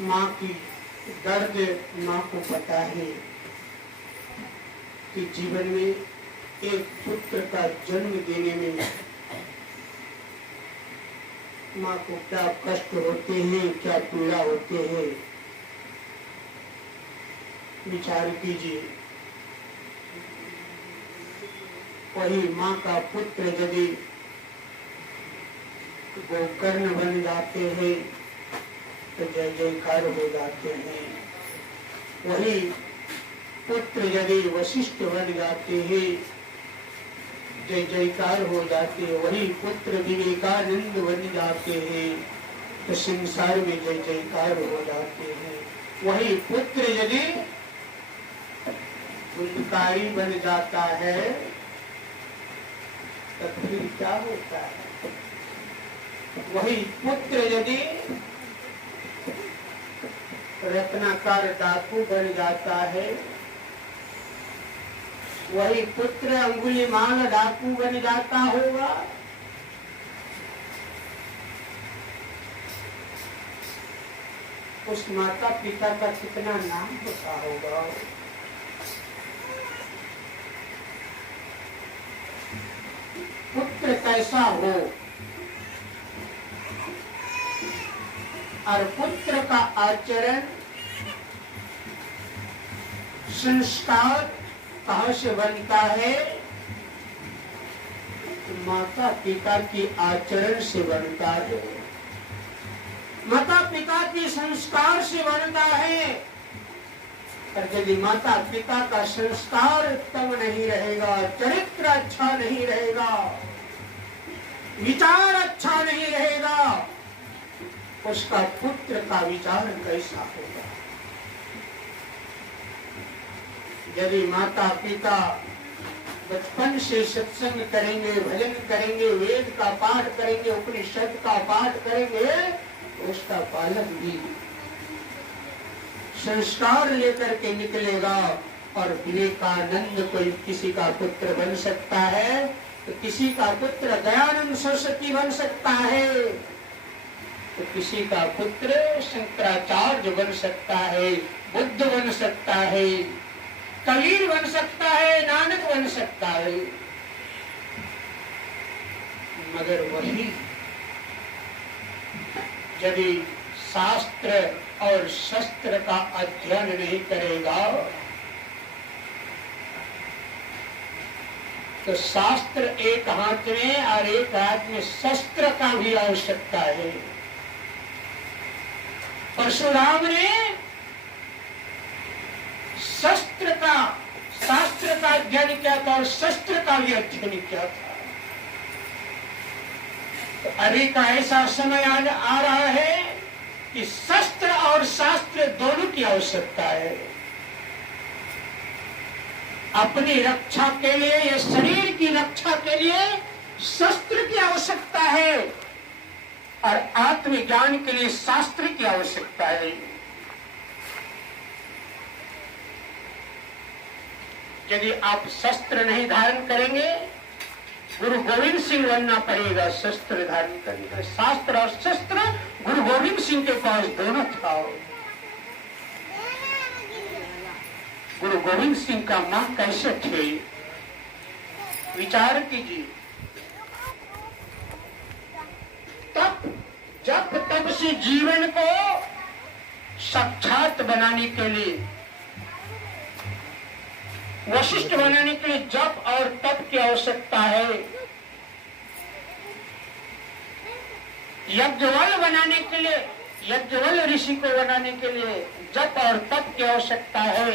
माँ की दर्द माँ को पता है कि जीवन में एक पुत्र का जन्म देने में माँ को क्या कष्ट होते हैं, क्या पीड़ा होते हैं। विचार कीजिए, वही माँ का पुत्र यदि गोकर्ण बन जाते हैं तो जय जयकार हो जाते हैं। वही पुत्र यदि वशिष्ठ बन जाते हैं, जय जयकार हो जाते हैं। वही पुत्र विवेकानंद बन जाते हैं तो संसार में जय जयकार हो जाते हैं। वही पुत्र यदि गुणकारी बन जाता है तो फिर क्या होता है। वही पुत्र यदि रत्नाकर डाकू बन जाता है, वही पुत्र अंगुलीमाल डाकू बन जाता होगा। उस माता पिता का कितना नाम होता होगा। पुत्र कैसा हो और पुत्र का आचरण संस्कार कहाँ से बनता है। माता पिता की आचरण से बनता है, माता पिता के संस्कार से बनता है। और यदि माता पिता का संस्कार उत्तम नहीं रहेगा, चरित्र अच्छा नहीं रहेगा, विचार अच्छा नहीं रहेगा, उसका पुत्र का विचार कैसा होगा। यदि माता पिता बचपन से सत्संग करेंगे, भजन करेंगे, वेद का पाठ करेंगे, उपनिषद का पाठ करेंगे, उसका पालक भी संस्कार लेकर के निकलेगा। और विवेकानंद कोई किसी का पुत्र बन सकता है तो किसी का पुत्र दयानंद सरस्वती बन सकता है, तो किसी का पुत्र शंकराचार्य बन सकता है, बुद्ध बन सकता है, कबीर बन सकता है, नानक बन सकता है। मगर वही यदि शास्त्र और शस्त्र का अध्ययन नहीं करेगा तो शास्त्र एक हाथ में और एक हाथ में शस्त्र का भी आवश्यकता है। परशुराम ने शस्त्र का, शास्त्र का अध्ययन किया था और शस्त्र का भी अध्ययन किया था। तो अभी का ऐसा समय आ रहा है कि शस्त्र और शास्त्र दोनों की आवश्यकता है। अपनी रक्षा के लिए या शरीर की रक्षा के लिए शस्त्र की आवश्यकता है और आत्मज्ञान के लिए शास्त्र की आवश्यकता है। यदि आप शस्त्र नहीं धारण करेंगे, गुरु गोविंद सिंह बनना पड़ेगा शस्त्र धारण करने। शास्त्र और शस्त्र गुरु गोविंद सिंह के पास दोनों था। गुरु गोविंद सिंह का मां कैसे थे, विचार कीजिए। जब तब से जीवन को साक्षात बनाने के लिए, वशिष्ठ बनाने के लिए जप और तप की आवश्यकता है। यज्ञवल बनाने के लिए, यज्ञवल ऋषि को बनाने के लिए जप और तप की आवश्यकता है।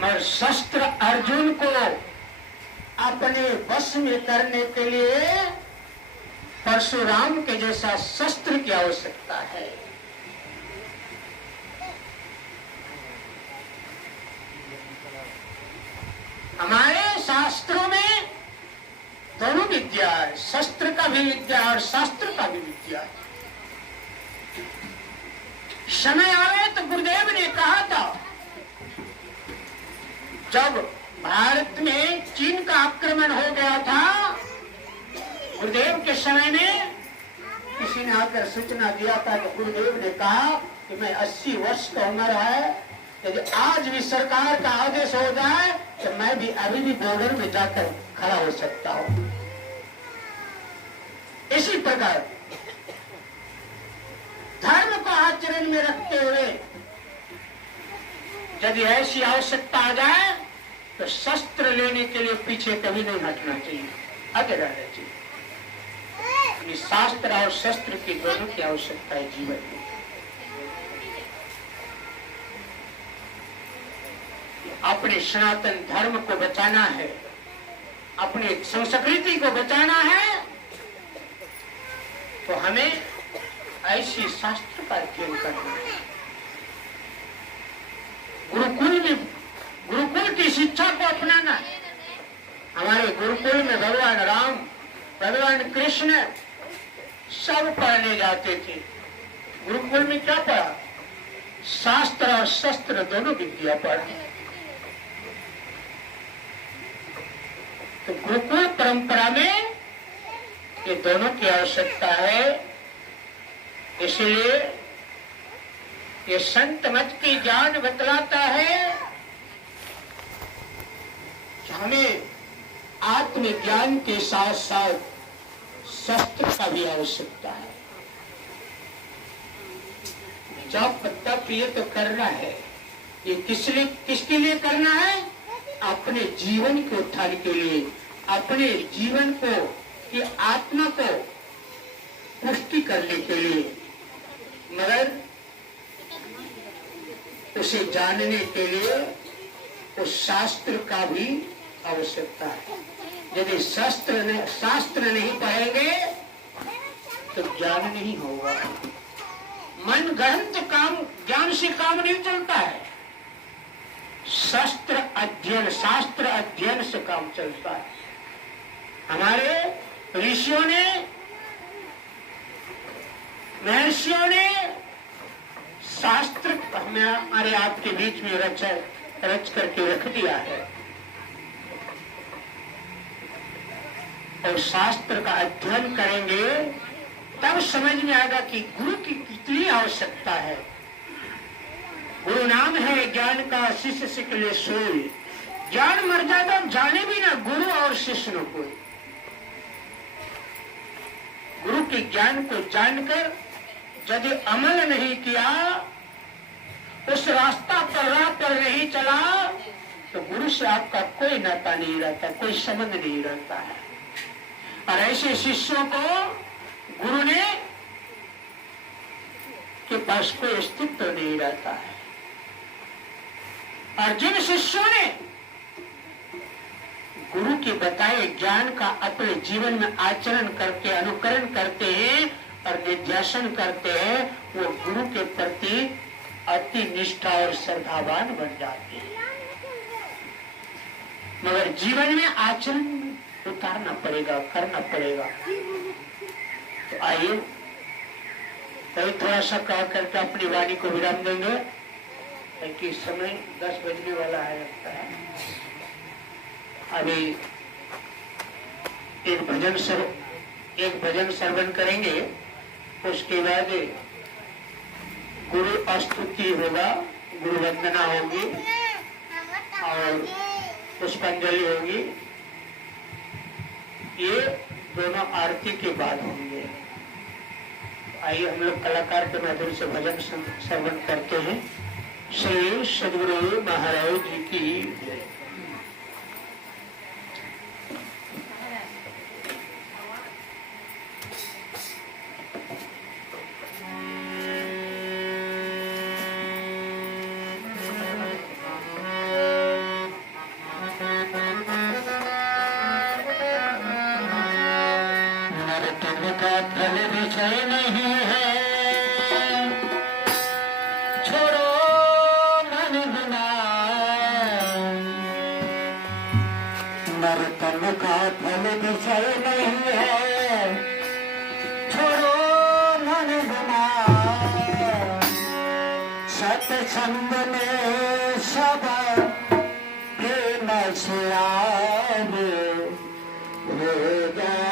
मगर शस्त्र अर्जुन को अपने वश में करने के लिए परशुराम के जैसा शस्त्र की आवश्यकता है। हमारे शास्त्रों में दोनों विद्या है, शस्त्र का भी विद्या और शास्त्र का भी विद्या है। समय आवे तो गुरुदेव ने कहा था, जब भारत में चीन का आक्रमण हो गया था, गुरुदेव के समय में किसी ने आकर सूचना दिया था कि गुरुदेव ने कहा कि मैं 80 वर्ष का उम्र है, यदि आज भी सरकार का आदेश हो जाए तो मैं भी अभी भी बॉर्डर में जाकर खड़ा हो सकता हूं। इसी प्रकार धर्म को आचरण में रखते हुए यदि ऐसी आवश्यकता आ जाए तो शस्त्र लेने के लिए पीछे कभी नहीं हटना चाहिए, आगे रहना चाहिए। शास्त्र और शस्त्र की दोनों की आवश्यकता है जीवन में। अपने सनातन धर्म को बचाना है, अपनी संस्कृति को बचाना है, तो हमें ऐसी शास्त्र का अध्ययन करना है। गुरुकुल की शिक्षा को अपनाना है। हमारे गुरुकुल में भगवान राम, भगवान कृष्ण सब पढ़ने जाते थे। गुरुकुल में क्या पढ़ा? शास्त्र और शस्त्र दोनों विद्या पढ़ा। तो गुरुकुल परंपरा में ये दोनों की आवश्यकता है। इसलिए ये संत मत की ज्ञान बतलाता है कि हमें आत्मज्ञान के साथ साथ शस्त्र का भी आवश्यकता है। जब तप ये तो करना है, ये किसके लिए करना है? अपने जीवन के उत्थान के लिए, अपने जीवन को, की आत्मा को पुष्टि करने के लिए। मगर उसे जानने के लिए उस शास्त्र का भी आवश्यकता है। यदि शास्त्र नहीं पढ़ेंगे तो ज्ञान नहीं होगा। मन गहन काम, ज्ञान से काम नहीं चलता है। शास्त्र अध्ययन से काम चलता है। हमारे ऋषियों ने, महर्षियों ने शास्त्र हमारे आपके बीच में रच करके रख दिया है। और शास्त्र का अध्ययन करेंगे तब समझ में आएगा कि गुरु की कितनी आवश्यकता है। गुरु नाम है ज्ञान का, शिष्य सिखले सोई। ज्ञान मर्यादा जाने भी ना गुरु और शिष्य न कोई। गुरु के ज्ञान को जानकर यदि अमल नहीं किया, उस रास्ता पर राह पर नहीं चला, तो गुरु से आपका कोई नाता नहीं रहता, कोई संबंध नहीं रहता है। और ऐसे शिष्यों को गुरु ने के पास कोई अस्तित्व नहीं रहता है। और जिन शिष्यों ने गुरु के बताए ज्ञान का अपने जीवन में आचरण करके, अनुकरण करते हैं और निध्यासन करते हैं, वो गुरु के प्रति अति निष्ठा और श्रद्धावान बन जाते हैं। मगर जीवन में आचरण उतारना पड़ेगा, करना पड़ेगा। तो आइए तभी थोड़ा सा कह करके अपनी वाणी को विराम देंगे, क्योंकि समय 10 बजने वाला है लगता है। अभी एक भजन श्रवण करेंगे, उसके बाद गुरु स्तुति होगा, गुरु वंदना होगी और पुष्पांजलि होगी। ये दोनों आरती के बाद होंगे। आइए हम लोग कलाकार के माध्यम से भजन श्रवण करते हैं। श्री सद्गुरु महाराज जी की जय। सत्संग में सब प्रेम श्याम हो जाए।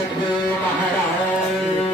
सद्गुरु महाराज